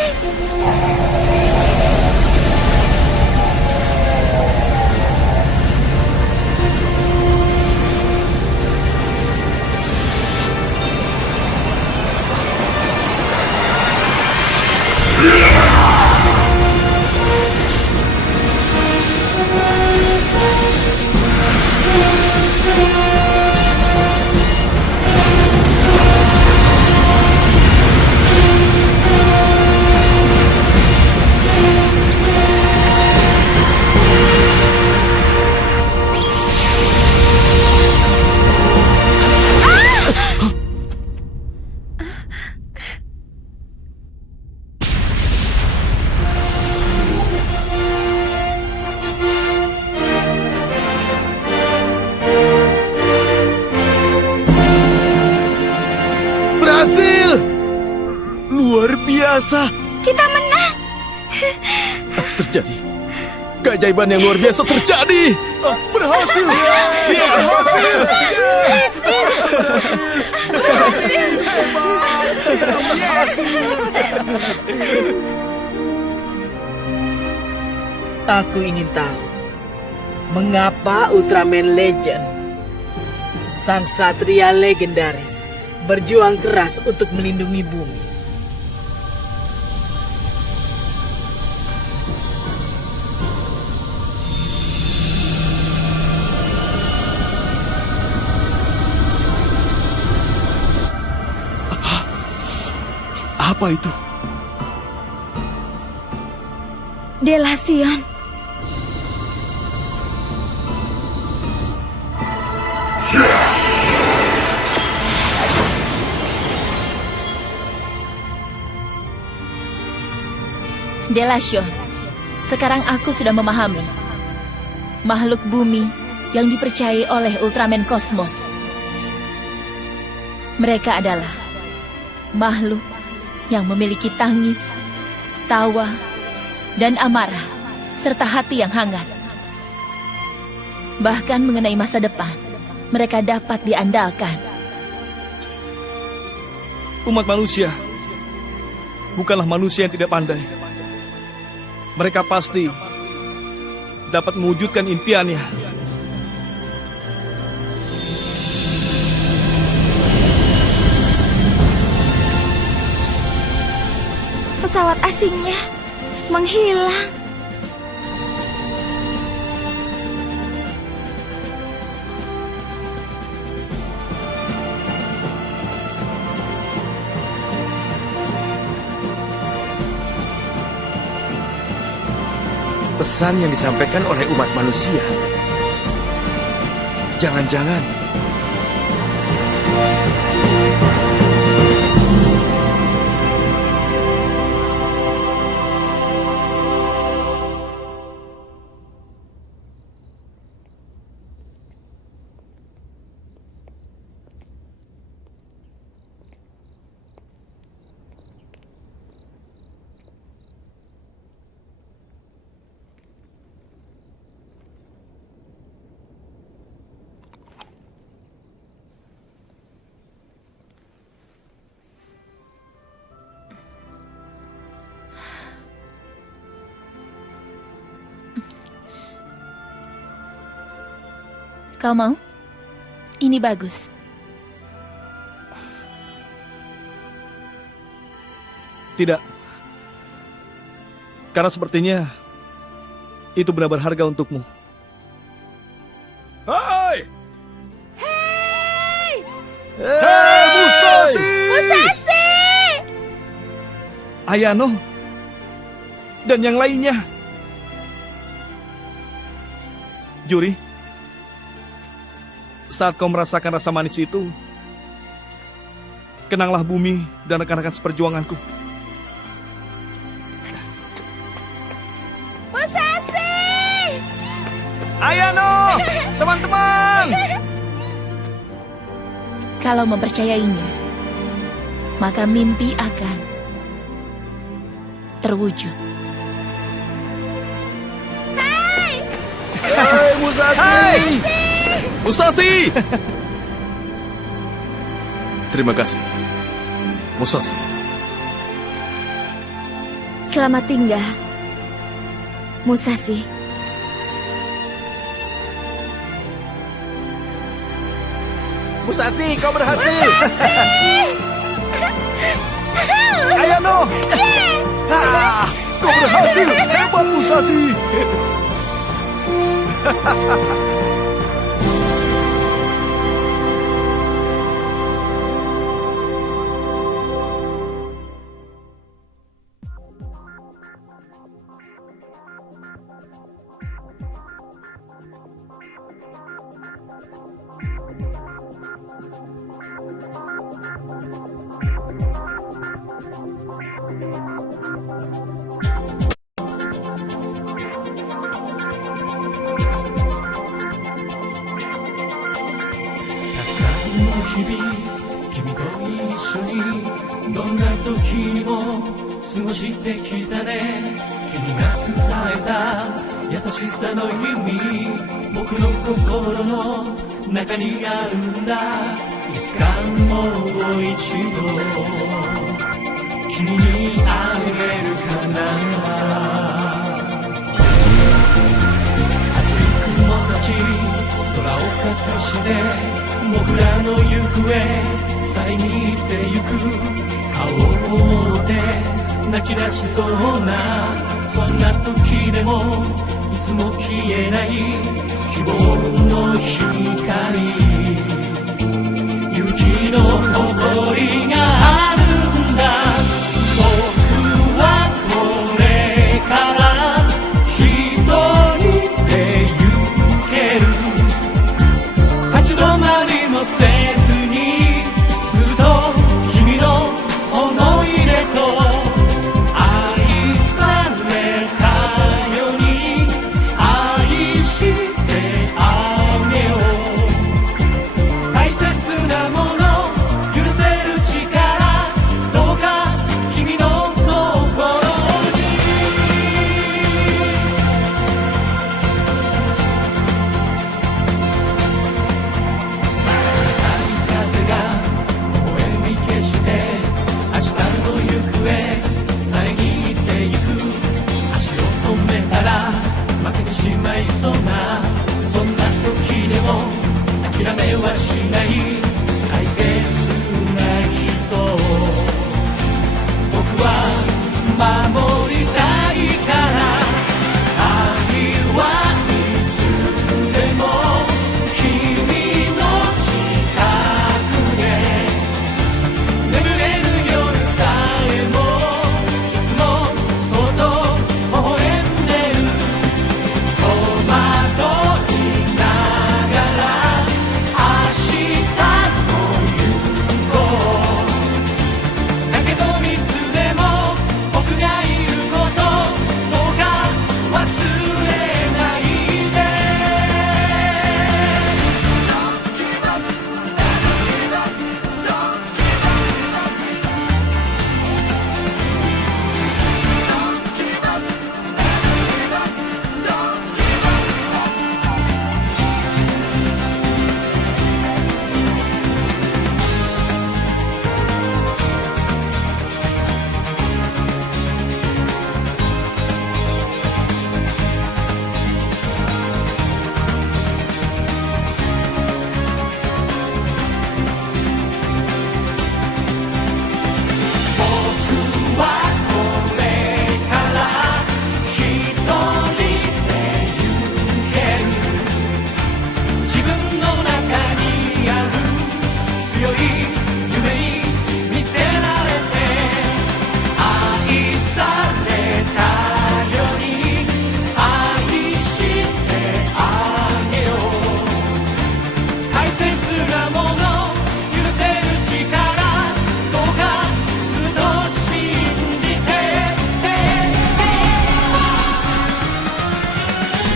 Berhasil! Luar biasa. Kita menang. Terjadi. Keajaiban yang luar biasa terjadi. Berhasil! Dia berhasil! Aku ingin tahu mengapa Ultraman Legend, sang satria legendaris, berjuang keras untuk melindungi bumi. Apa itu? Delasion. Delasion, sekarang aku sudah memahami. Makhluk bumi yang dipercayai oleh Ultraman Kosmos. Mereka adalah makhluk yang memiliki tangis, tawa, dan amarah, serta hati yang hangat. Bahkan mengenai masa depan, mereka dapat diandalkan. Umat manusia bukanlah manusia yang tidak pandai. Mereka pasti dapat mewujudkan impiannya. Pesawat asingnya menghilang. Pesan yang disampaikan oleh umat manusia. Jangan-jangan Kau mau? Ini bagus. Tidak. Karena sepertinya itu benar berharga untukmu. Hai! Hei! Hei, Musashi! Musashi! Ayano dan yang lainnya. Juri, saat kau merasakan rasa manis itu, kenanglah bumi dan rekan-rekan seperjuanganku. Musashi! Ayano, teman-teman! Kalau mempercayainya, maka mimpi akan terwujud. Hai, Musashi! Hai! Musashi! Terima kasih, Musashi. Selamat tinggal, Musashi. Musashi, kau berhasil. Ayano! Berhasil! Hebat Musashi!中にあるんだ。いつかもう一度君に会えるかな。熱い雲たち空を隠して僕らの行方遮ってゆく。顔を覆って泣き出しそうなそんな時でもいつも消えない希望の光。雪の誇りがあるんだ。僕はこれから一人で行ける。立ち止まりもせずにずっと君の思い出と愛されたように愛してあげよう。大切なもの許せる力どうか君の心に。冷たい風が微笑み消して明日の行方遮ってゆく。足を止めたら負けてしまいそうなそんな時でも諦めはしない大切な人を僕は守りたいから。愛はいつでも君の近くで眠れる夜さえもいつもそっと微笑んでる。戸惑いながら明日も行こう。だけどいつでも僕がいることどうか忘れないで。僕はこれから一人で行ける。自分の中にある強い夢に見せられて愛されたように愛してあげよう。大切なもの許せる力どうかずっと信じて。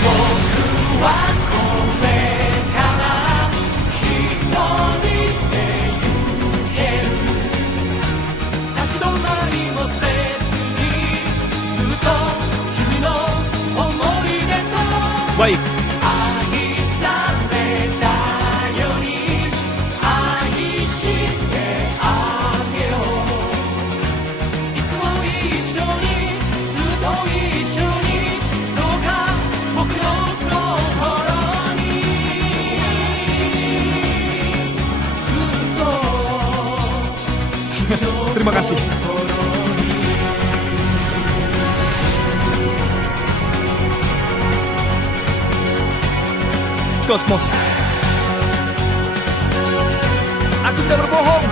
僕はこれから一人で行ける。立ち止まりもせずにずっと君の思い出と Baik, 愛されたように愛してあげよう。いつも一緒にずっと一緒にどうか僕の心にずっと君の terima kasih. 心に Cosmos. Aku tidak berbohong.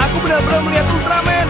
Aku benar-benar melihat Ultraman.